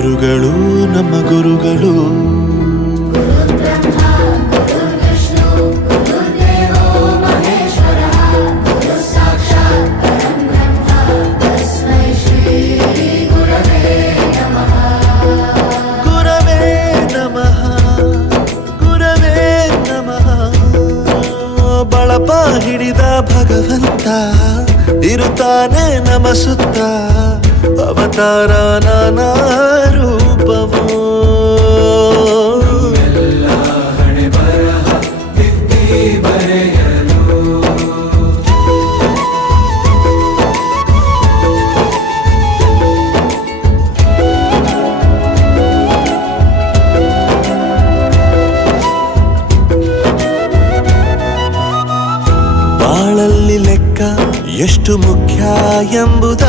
ಗುರುಗಳು ನಮ್ಮ ಗುರುಗಳು ಬಳಪ ಹಿಡಿದ ಭಗವಂತ ಇರುತ್ತಾನೆ ನಮ ಸುತ್ತ ಅವತಾರ ನಾನಾ ರೂಪವೋ ಬಾಳಲ್ಲಿ ಲೆಕ್ಕ ಎಷ್ಟು ಮುಖ್ಯ ಎಂಬುದ